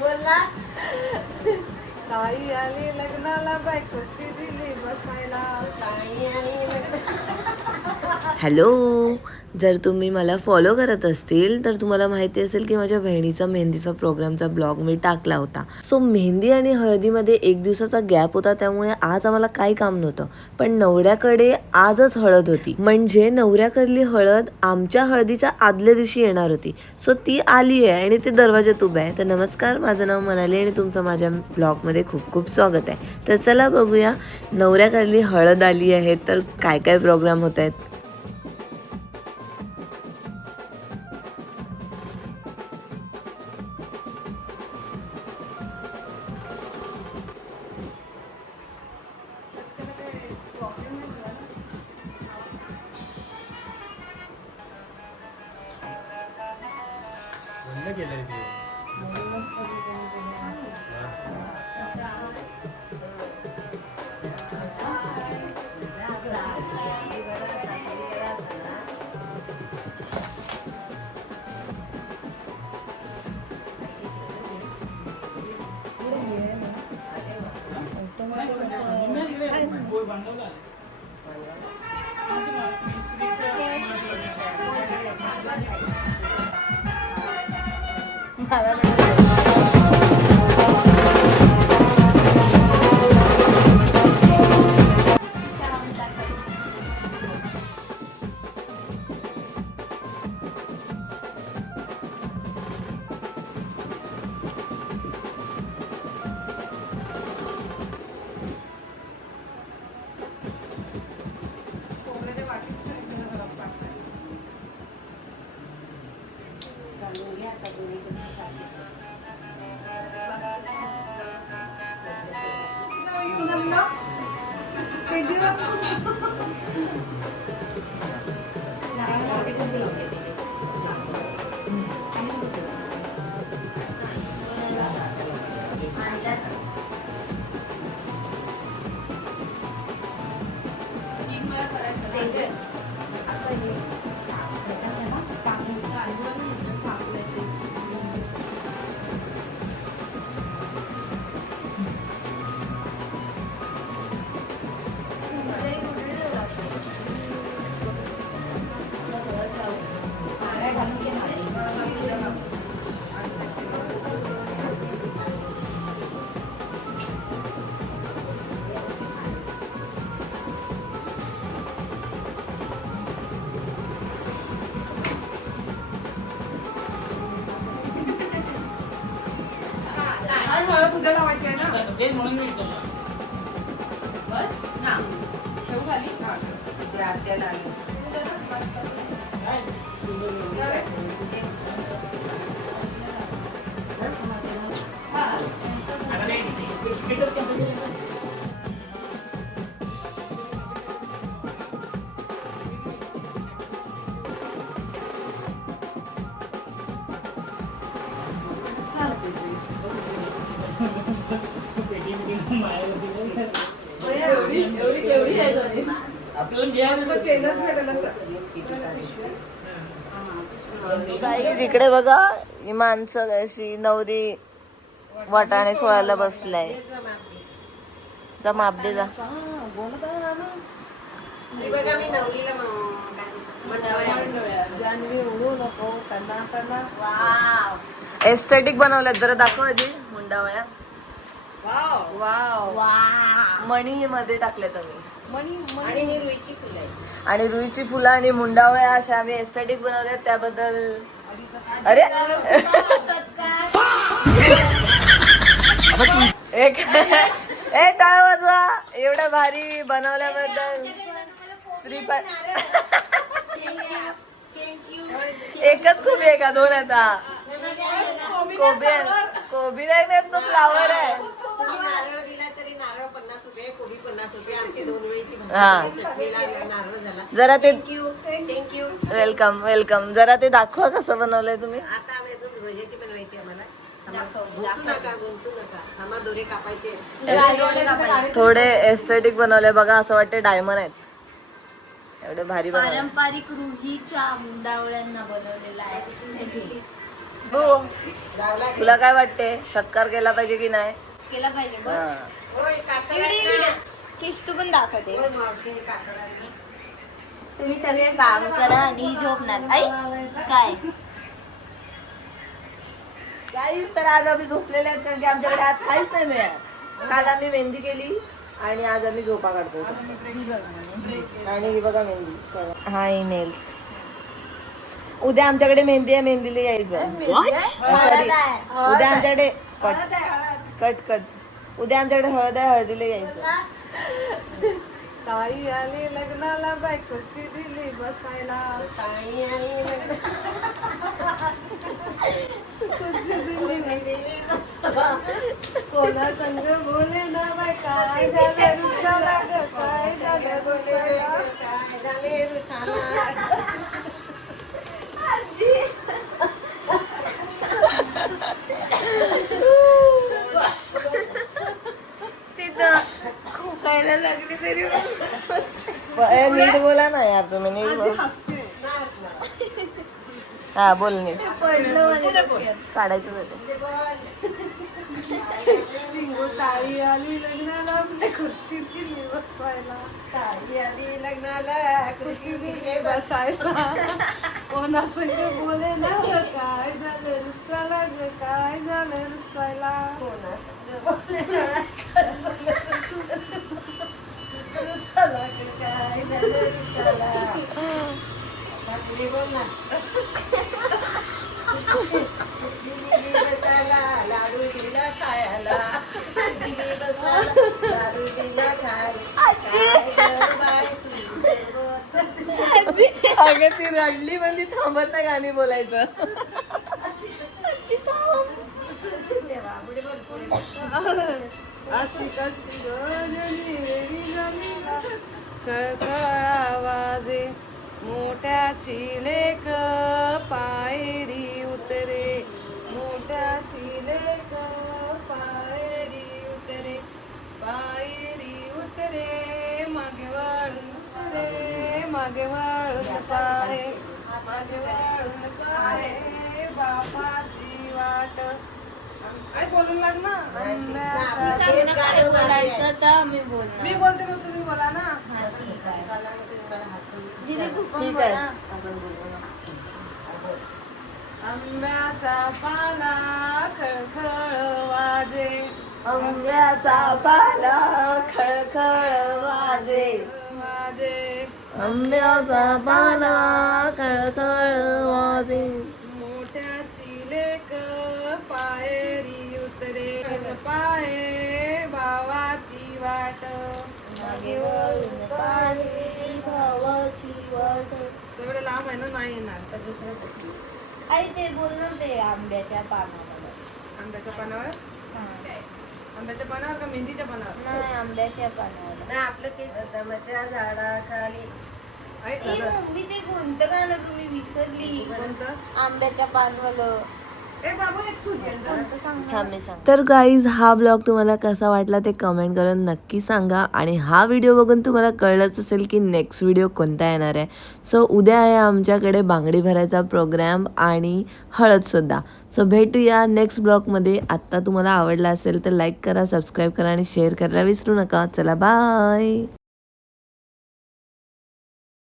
बोलला ताई आली लग्नाला बायकोची दिली बसायला. ताई आली हॅलो, जर तुम्ही मला फॉलो करत असतील तर तुम्हाला माहिती असेल की माझ्या बहिणीचा मेहंदीचा प्रोग्रामचा ब्लॉग मी टाकला होता. सो मेहंदी आणि हळदीमध्ये 1 दिवसाचा गॅप होता, त्यामुळे आज आम्हाला काही काम नव्हतं. पण नवऱ्याकडे आजच हळद होती, म्हणजे नवऱ्याकडली हळद आमच्या हळदीच्या आदल्या दिवशी येणार होती. सो ती आली आहे आणि ते दरवाजात उभं आहे. तर नमस्कार, माझं नाव मनाली आणि तुमचं माझ्या ब्लॉगमध्ये खूप खूप स्वागत आहे. तर चला बघूया नवऱ्याकडली हळद आली आहे तर काय काय प्रोग्राम होत आहेत. बंद केलंय ते. तुझ्या लावायची आहे ना तेच म्हणून मी विचारलं. बस ना ठेवू खाली आत्याला आली. काय? आता ते तिकीटच cancel केलं ना. आपल्याला घ्यायला चेंजच भेटेल असं. काही इकडे बघा, ही माणसं अशी नवरी वाटाणे सोळायला बसलाय. जा माप दे जा. बघा मी नवरीला एस्थेटिक बनवल्यात, जरा दाखव आजी. मुंडावळ्या वाव मणी मध्ये टाकल्यात आम्ही. आणि मी रुईची फुलं आहे. आणि रुईची फुलं आणि मुंडावळ्या अशा आम्ही एस्थेटिक बनवल्यात, त्याबद्दल अरे एक ए टाळ वाजवा. एवढं भारी बनवल्याबद्दल श्रीपाद. एकच खूप आहे का? 2 आता कोबी नाही नेत तो, फ्लावर आहे. नारळ दिला तरी नारळ 50 रुपये, कोबी 50 रुपये. आमची 2 वेळेची हा. भाजी चटणीला नारळ झाला. जरा ते थँक्यू. Welcome welcome. जरा ते दाखवा कसं बनवलंय तुम्ही. आता आम्ही अजून रोजाची बनवायची आम्हाला. गुंतू नका. आम्हा दोरे कापायचे. थोडे एस्थेटिक बनवले बघा, असं वाटते डायमंड आहेत. एवढे भारी बनवले. पारंपरिक रुहीच्या मुंडावळ्यांना बनवलेला आहे. हो तुला काय वाटते सत्कार केला पाहिजे की नाही केला पाहिजे बघ. हा. होय, कातळ इकडे आहे ना? किस्तू पण दाखवते. होय, मावशी, कातळ आहे ना? तुम्ही सगळे काम करा आणि झोपणार. आई काय काहीच तर आज आम्ही झोपलेले आहेत कारण की आमच्याकडे आज काहीच नाही मिळालं. काल आम्ही मेहंदी केली आणि आज आम्ही झोपा काढतोय आणि ही बघा मेहंदी सगळं. हाय नेल्स उद्या आमच्याकडे मेहंदी आहे मेहंदीला यायचं सॉरी उद्या आमच्याकडे कट कट कट उद्या आमच्याकडे हळद आहे हळदीला यायचं. ताई आली लग्नाला बायकोची दिली बसायला ताई आणि लग्न- कोणा संग बोले ना बाय काय झालं रुसाला ग काय झालं रुसाला काय झाले रुछाला? तिथं खोकायला लागली तरी नीट बोला ना यार तुम्ही नीट बोल. हसते हा बोल नीट पडलं माझ्या डोक्यात. काढायचं होतं. चिंगू ताई आली लग्नाला बायकोची दिली बसायला ताई आणि लग्नाला खुर्ची दिली बसायला कोणा संग बोले ना ग काय झालं रुसाला ग काय झालं रुसायला कोणा संग बोलले ना? रुसाला ग, काय झालं रुसाला? आता पुढे बोल ना. दिली बसायला, लाडू दिला खायला. दिली बसायला, लाडू दिला खायला. काय गं बाय तुझं? अगं ती रडली म्हणजे थांबत नाही गाणी बोलायचं. देवा, पुढे बोल, पुढे बोल. अशी कशी गजनी वेळी जमीला खळखळ आवाजे मोठ्याची लेक पायरी उतरे मोठ्याची लेक पायरी उतरे पायरी उतरे मागे वाळून उतरे मागे वाळून पाहे मागे वाळून पाहे बापाची वाट काय बोलून लाग ना तू सांग ना काय बोलायचं तर मी मी बोलणार. बोलते मग तुम्ही बोला ना हा, ठीक आहे. मला ना तुम्ही मला हसून दीदी तू पण ठीक आहे. बोला. आपण बोलू ना. आंब्याचा पाला खळखळ वाजे आंब्याचा पाला खळखळ वाजे वाजे आंब्याचा पाला खळखळ वाजे मोठ्याची लेक पायरी उतरे पाहे भावाची वाट मागे वळून पाहे भावाची वाट. तेवढे लांब आहे ना नाही येणार आई ते बोल ना ते आंब्याच्या पानावर. आंब्याच्या पानावर हा. आंब्याच्या पानावर का मेहंदीच्या पानावर नाही आंब्याच्या पानावर. नाही, आपलं ते दमाच्या झाडाखाली आहे ए, का? मम्मी ते कोणतं गाणं तुम्ही विसरली? कोणतं? आंब्याच्या पानवालं ए बाबू एक सूर्य कोणतं सांग ना. थांब मी सांग. तर गाईज हा ब्लॉग तुम्हाला कसा वाटला ते कमेंट करून नक्की सांगा आणि हा व्हिडिओ बघून तुम्हाला कळलंच असेल की नेक्स्ट व्हिडिओ कोणता येणार आहे. सो उद्या आहे आमच्याकडे बांगडी भरायचा प्रोग्राम आणि हळदसुद्धा. सो भेटूया नेक्स्ट ब्लॉगमध्ये. आत्ता तुम्हाला आवडला असेल तर लाईक करा सबस्क्राईब करा आणि शेअर करायला विसरू नका. चला बाय.